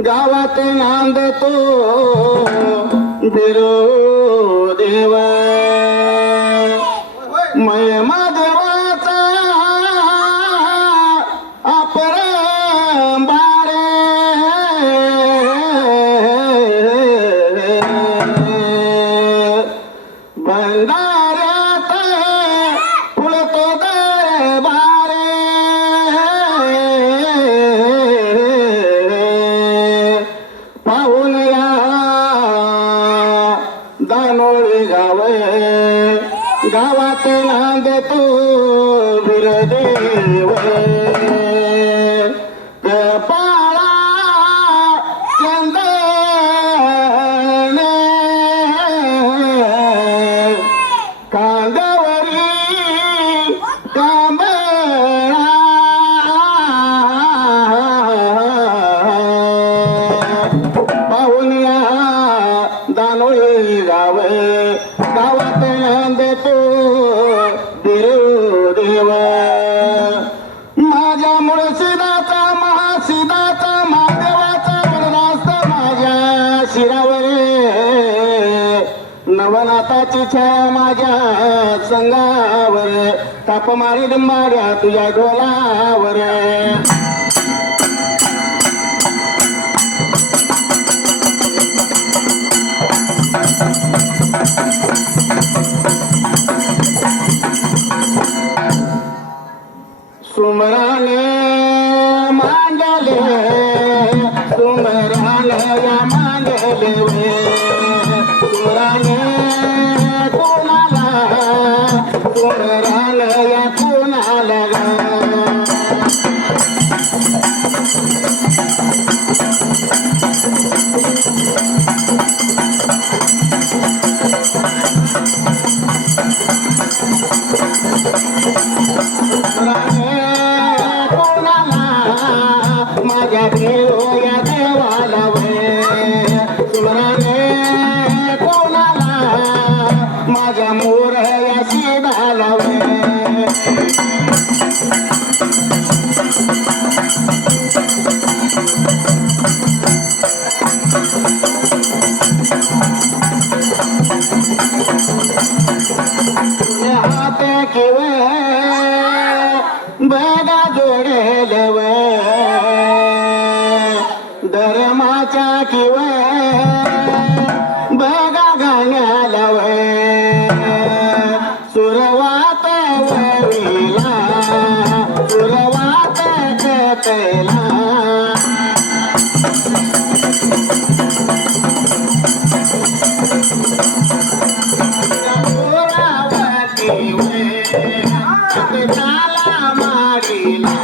गावात नांदतो बिरो देव महिमा देवाचा अपरंपार भंडाऱ्यात फुलतो दरबार पाहून या दानोळी गाव गावात नांदतो बिरदेव कपाळा चंदन कांगावरी कांबळा पाहून या दानोळी गाव गावात नांदतो बिरदेव माझ्या मुळशीदाचा महाशिदाचा महादेवाचा वरदास्त माझ्या शिरावर नवनाथाची छाया माझ्या संगावर ताप मारी डंबाऱ्या तुझ्या डोलावर सुमराने मांडले सुमराने या मांडले सुमराने कोणाला सुमराने या कोणाला माझ्या देव या देवाला सुमराने कोणाला माझ्या मोर या शिदाला हात किव बघा जोडेल धर्माच्या किव बघा गाण्याला सुरवात वळीला सुरवात कथेला माडीला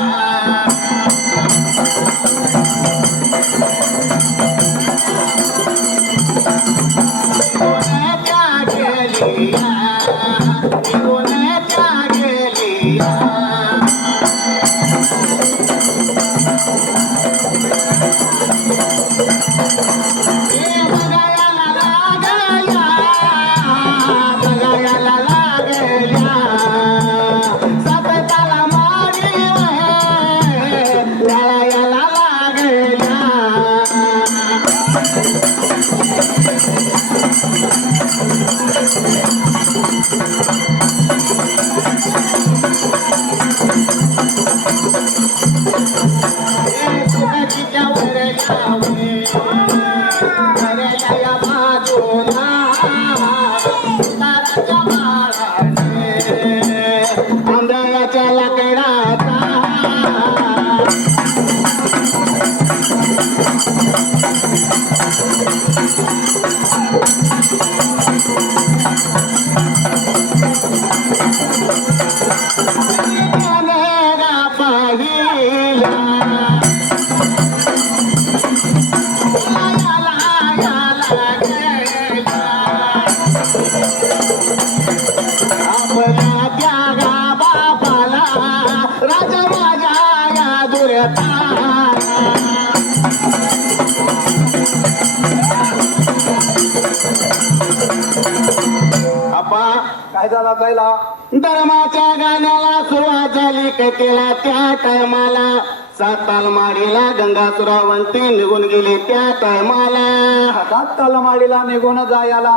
काय झाला पहिला धर्माच्या गाण्याला सुरुवात झाली कथेला त्या टायमाला सात तालमाडीला गंगासुरावंती निघून गेली त्या टायमाला. सात तालमाडीला निघून जायला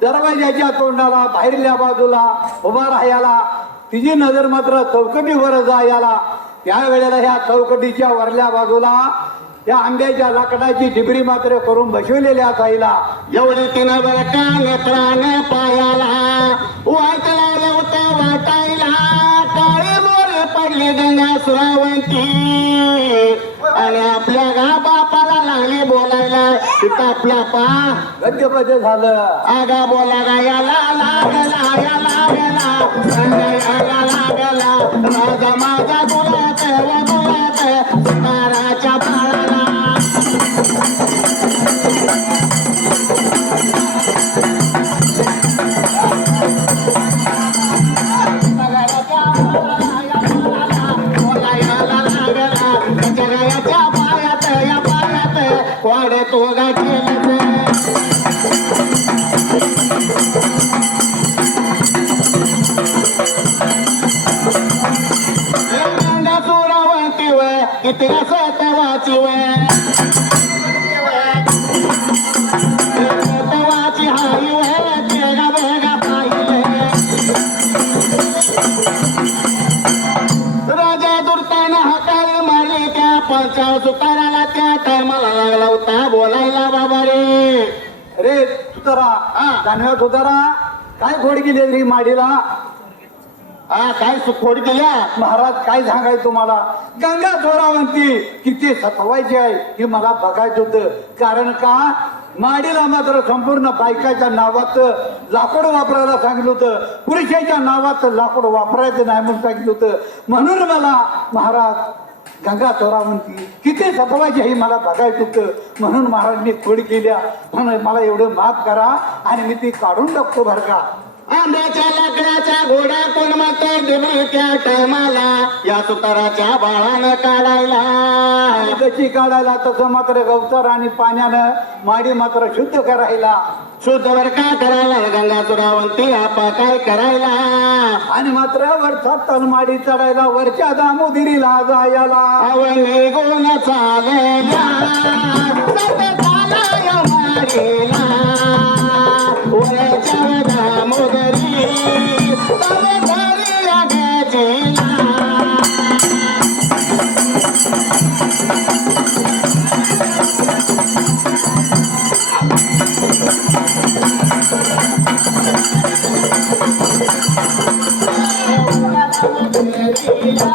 दरवाजाच्या तोंडाला बाहेरल्या बाजूला उभा राहायला तिची नजर मात्र चौकटीवर जायला. त्या वेळेला ह्या चौकटीच्या वरल्या बाजूला या आंब्याच्या लाकडाची डिबरी मात्र करून बसवलेल्या असायला. एवढी तिनं बरं का नेत्राने पायाला वाटला नव्हता वाटायला. काळी मोरी पडली गंगासुरावंती आणि आपल्या बापाला लागली बोलायला. तिथं आपला पा गद्यपद्य झालं. आगा बोला गा याला लागला याला गेला याला लागला राजा माझा गुलात व गुलात सुताराच्या बाळाला. वाडे तो सुरावंती वय किती तवाची वय तवाची हाई वय बेगा बेगा पाहिले. राजा दुर्ताना हाताने मारली त्या पंचाव सुताराला. त्या टायमाला लागला होता बोलायला बाबा रे. रे सुतारा जानव्या सुतारा काय खोड गेली रे माडीला. काय सुखोड दिल्या महाराज काय सांगाय तुम्हाला. गंगा चोरावंती किती सतवायची आहे हे मला बघायचं होतं. कारण का माडीला मात्र संपूर्ण बायकाच्या नावात लाकूड वापरायला सांगितलं होतं. पुरुषाच्या नावात लाकूड वापरायचं नाही म्हणून सांगितलं होतं. म्हणून मला महाराज गंगा चोरावंती किती सतवायची हे मला बघायचं होतं. म्हणून महाराजने खोड केल्या. म्हणून मला एवढं माफ करा आणि मी ती काढून टाकतो बरं का. आंब्याच्या लाकडाच्या घोडा कोण मात्र डिबरी त्या टायमाला या सुताराच्या बाळानं काढायला. कशी काढायला तसं मात्र गवतार आणि पाण्यानं माडी मात्र शुद्ध करायला. शुद्ध वर का करायला गंगासुरावंती आपा काय करायला. आणि मात्र वरचा तलमाडी चढायला वरच्या दामोदरीला जायला. अवनी गुण चालल्या मारीला वरच्या दामोदरी गजीला.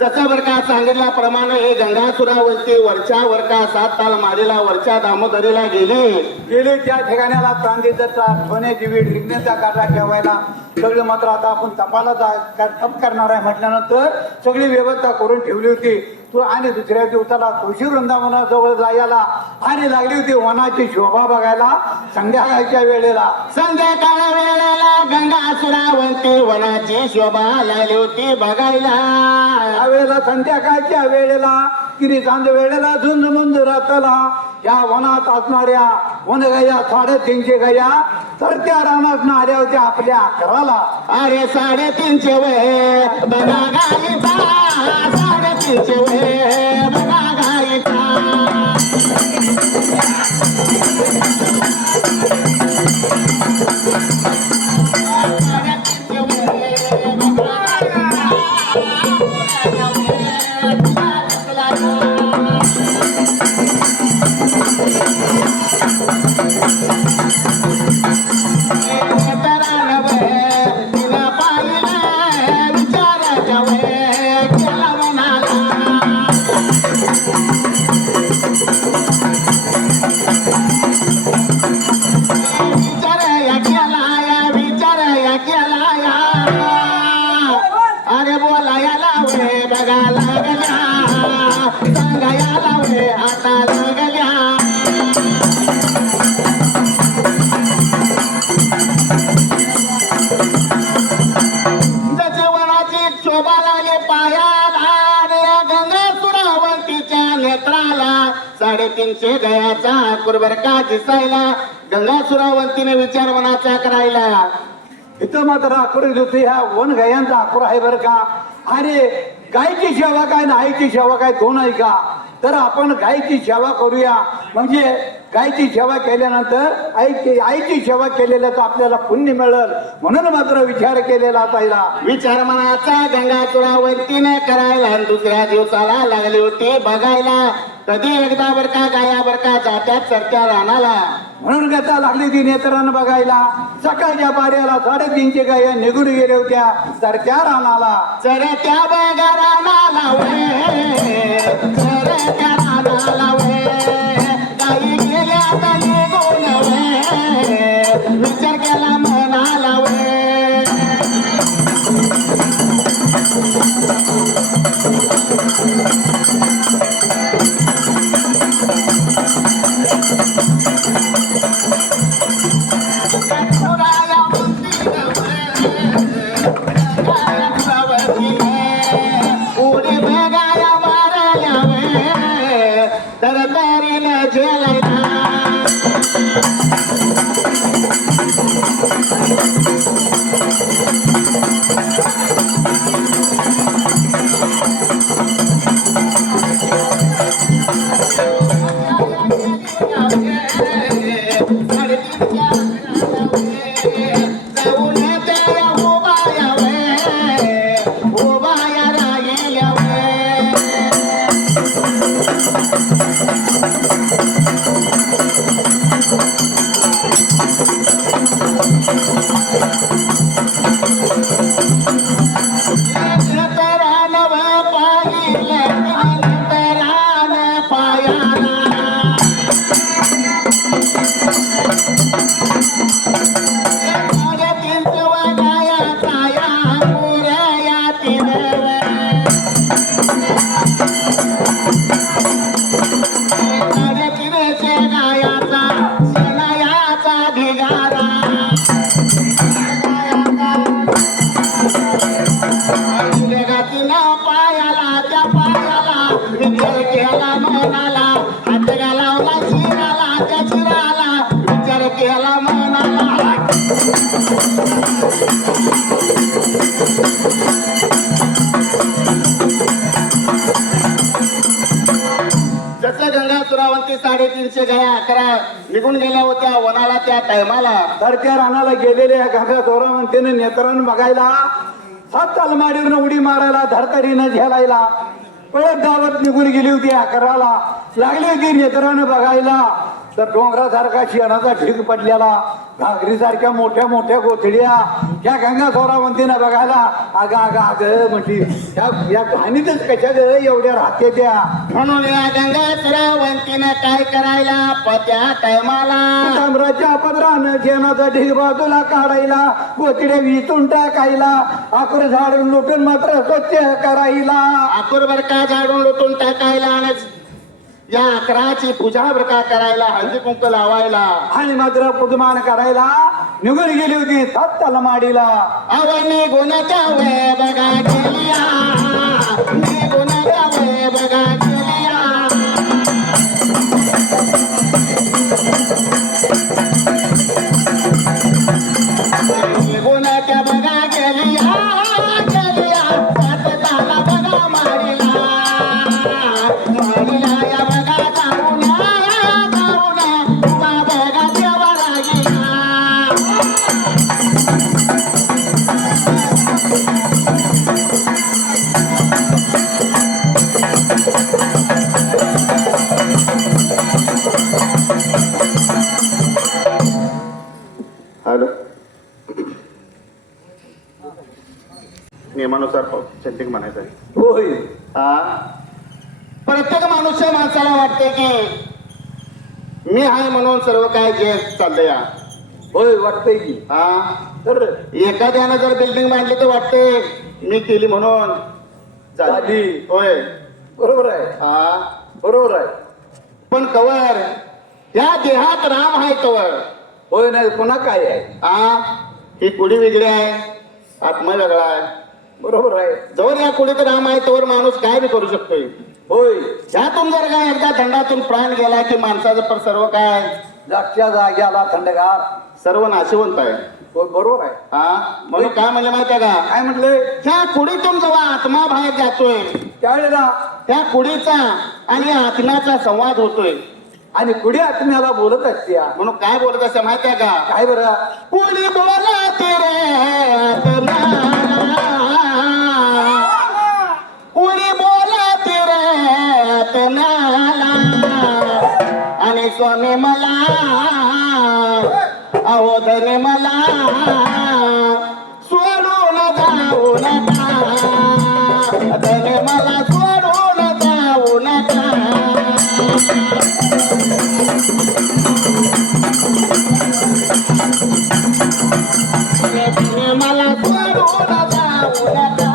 जसं बर का सांगितल्याप्रमाणे हे गंगासुरावरती वरच्या वर का सात ताल मारीला वरच्या दामोदरीला गेले त्या ठिकाणाला चांदीचा सोन्याची वीट रिंगण्याचा काटा ठेवायला सगळे मात्र आता आपण तपाला तप करणार आहे म्हटल्यानंतर सगळी व्यवस्था करून ठेवली होती. तू आणि दुसऱ्या दिवसाला तुळशी वृंदावनाजवळ जायला आणि लागली होती वनाची शोभा बघायला. संध्याकाळच्या वेळेला गंगासुरावरती वनाची शोभा लागली होती बघायला. त्यावेळेला संध्याकाळच्या वेळेला किरी चांद वेळेला झुंज मुंज रातला या वनात असणाऱ्या वनगया 350 गया तर त्या रानात आल्या होत्या आपल्या 11ला. अरे 350 वय बघा गाईचा 350 वय बघा गाईचा. साडेतीनशे गयाचा कुरबर का दिसायला गंगासुरावंतीने विचार मनाचा करायला. इथं मात्र आकुर होते ह्या वन गायांचा आकुर आहे बरं का. अरे गायची सेवा काय ना आईची सेवा काय दोन आहे का. तर आपण गायची सेवा करूया म्हणजे गायची सेवा केल्यानंतर आईची सेवा केलेल्याचं आपल्याला पुण्य मिळेल म्हणून मात्र विचार केलेला पहिला. विचार मनाचा गंगासुरावंतीने करायला आणि दुसऱ्या दिवसाला लागली होती बघायला. कधी एकदा बरका गाया बरका जात्यात चरत्या रानाला. म्हणून गता लागली ती नेत्रानं बघायला. सकाळच्या पाऱ्याला 3:30 गाया निघून गेल्या होत्या तर त्या रानाला. चरत्या बघा रानाला वे, चरत्या रानाला वे, गाई गेल्या तर निघून वे, विचार केला मनाला वे. उडी बघाया माराया वे, तर तरीनं झेलायला. पायाला त्या पायाला विचार केला मनाला. हात घालावला चिराला त्या चिराला विचार केला मनाला. जसं गंगासुरावंती 3:30 गाया 11 निघून गेल्या होत्या वनाला त्या टायमाला. तर त्या रानाला गेलेल्या गंगा चोरावंतीने नेत्रानं बघायला. 7 तालमाडीवरनं उडी मारायला धरतरीनं झेलायला. पळत गावात निघून गेली होती 11ला. लागली होती नेत्रानं बघायला. तर डोंगरासारखा शेणाचा ढीग पडलेला घागरीसारख्या मोठ्या मोठ्या गोथड्या या गंगा चोरावंतीनं बघायला. अगं अगं अगं म्हटली या घाणीतच कशा ग एवढ्या राहते त्या. म्हणून या गंगासुरावंतीनं काय करायला पत्या टायमाला. ताम्राच्या पदरानं शेणाचा ढीग बाजूला काढायला. गोथड्या विचून टाकायला. आकुर झाड लुटून मात्र स्वच्छ करायला. आकुर बरका झाडून लुटून टाकायला आणि या 11ची पूजा बरका करायला हळदी कुंक लावायला. आणि मात्र पुजमान करायला निघून गेली होती 7 तालमाडीला. आवनी गुणाच्या वे बघा गेलिया, गुणाच्या वे बघा गेलिया. गुणाच्या बघा गेलिया गेलिया. 7 ताला बघा मारिला मारिला. या बघा जाऊन जाऊन तुला बघा देवा लागला. हॅलो, नियमानुसार सेटिंग म्हणायचं आहे. होय हा, प्रत्येक माणसाला वाटते की मी आहे म्हणून सर्व काय जे चाललंय. होय वाटतंय की. हा, तर एखाद्यानं जर बिल्डिंग बांधली तर वाटते मी केली म्हणून झाली. होय. बरोबर आहे. हा, बरोबर आहे. पण कवर या देहात राम आहे कवर. होय नाही पुन्हा काय आहे. हा, ही कुडी वेगळी आहे, आत्मा वेगळा आहे. बरोबर आहे. जवळ या कुडीत राम आहे तोवर माणूस काय बी करू शकतोय. होय ह्यातून जर काय एकदा दंडातून प्राण गेला की माणसाचं पण सर्व काय जागच्या जाग्याला थंडगार. सर्व नाशिवंत आहे. होय बरोबर आहे. हा म्हणून काय म्हणले माहितीये का, काय म्हटले त्या कुडीतून जेव्हा आत्मा बाहेर जातोय त्यावेळेला त्या कुडीचा आणि आत्म्याचा संवाद होतोय. आणि पुढे आत्म्याला बोलत असते म्हणून काय बोलत असते माहितीये का, काय बरं कुडी बोलत रे आत्म्याला, कुडी बोलत रे आत्म्याला, आणि स्वामी मला अहो धनी मला सोडून जाऊ नका, धनी मला सोडून जाऊ नका. धनी मला सोडून जाऊ नका,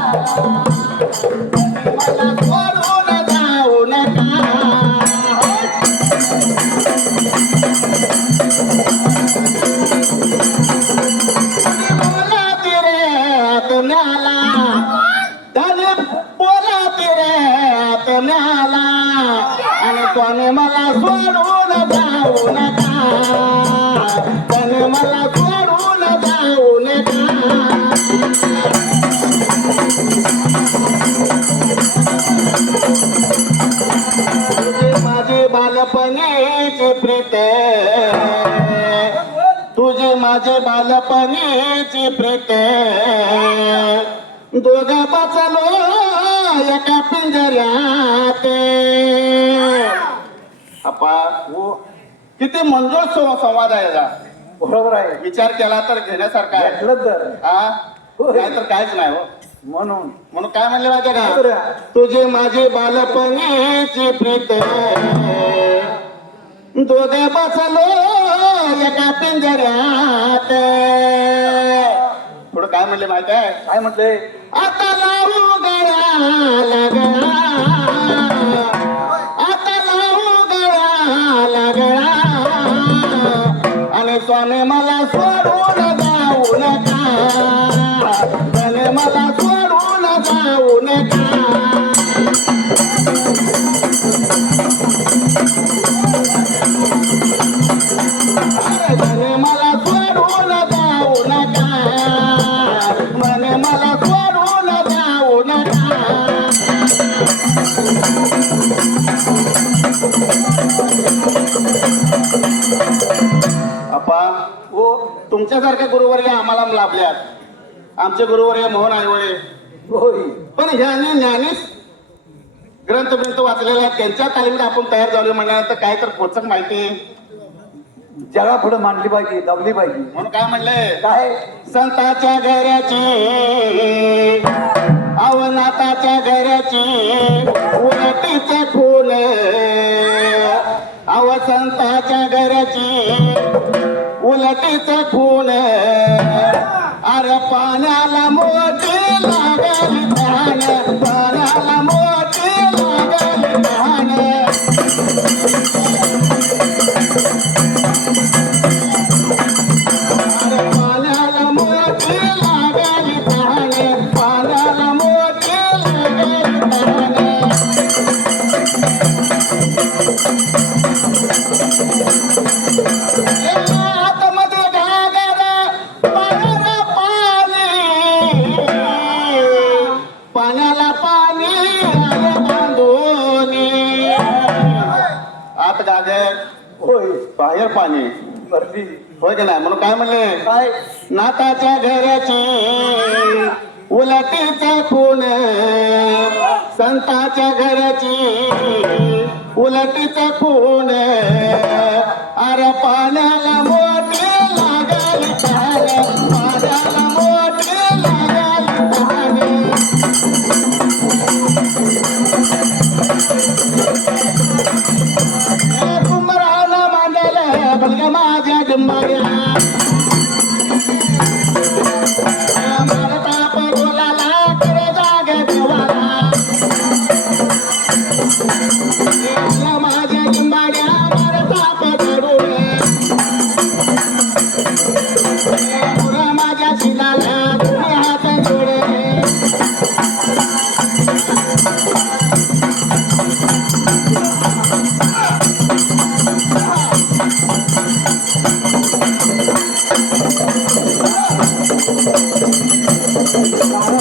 मला सोडून जाऊ नका. आणि स्वामी मला सोडून जाऊ नका, स्वामी मला सोडून जाऊ नका. तुझी माझी बालपणीची प्रीत, तुझी माझी बालपणीची प्रीत, दोघा बसलो एका पिंजऱ्यात. आपा किती मंजूर संवाद आहे याचा. बरोबर आहे. विचार केला तर घेण्यासारखा आहे. घेतलं तर हा काय तर काहीच नाही हो. म्हणून काय म्हणले माहिती का, बरं. तुझी माझी बालपणीची प्रीत, दोघे बसलो एका पिंजऱ्यात. थोडं काय म्हणले माहिती आहे, काय म्हटले आता लावू गळा गळा, आता लावू गळा गळा, आणि स्वामी मला सोडून जाऊ नका, स्वामी मला सोडून जाऊ नका. स्वामी मला सोडून जाऊ नका, स्वामी मला सोडून जाऊ नका. आपा हो तुमच्यासारखे गुरुवर्य आम्हाला लाभल्यात. आमचे गुरुवर्य मोहन आईवळे, होय पण ह्यांनी ज्ञानीच ग्रंथ वाचलेला आहे. त्यांच्या तालीमीत आपण तयार झालो म्हणल्यानंतर काय तर पोचक माहिती जगा पुढे मांडली पाहिजे, दाबली पाहिजे. म्हणून काय म्हणले, काय संताच्या घराची अवनाथाच्या घराची उलटीचे खून, अव संताच्या घराची उलटीचे खून, अरे पाण्याला मोठी लागली धान, पाण्याला मोठी लागली धान. पाण्याला मोठी लागली धान, पाण्याला मोठी लागली धान. आतमध्ये घागर पाण्याला पाणी, पाण्याला पाणी आलं बांधूनी. आत गागर होय बाहेर पाणी, भरली होय की नाही. म्हणून काय म्हणले, काय नाताच्या घराची उलटीचा खून, संताच्या घराची उलटीचा खून, अरे पाण्याला मोठी लागली धान, पाण्याला मोठी लागली धान. कुंभराला मांडलं बलगा माझ्या डिंबाऱ्या, ताप बोलाला करे जाग देवाला. माझ्या डिंबाड्या मार ताप धरून, माझ्या शिलाला तुम्ही हात जोडे. दारू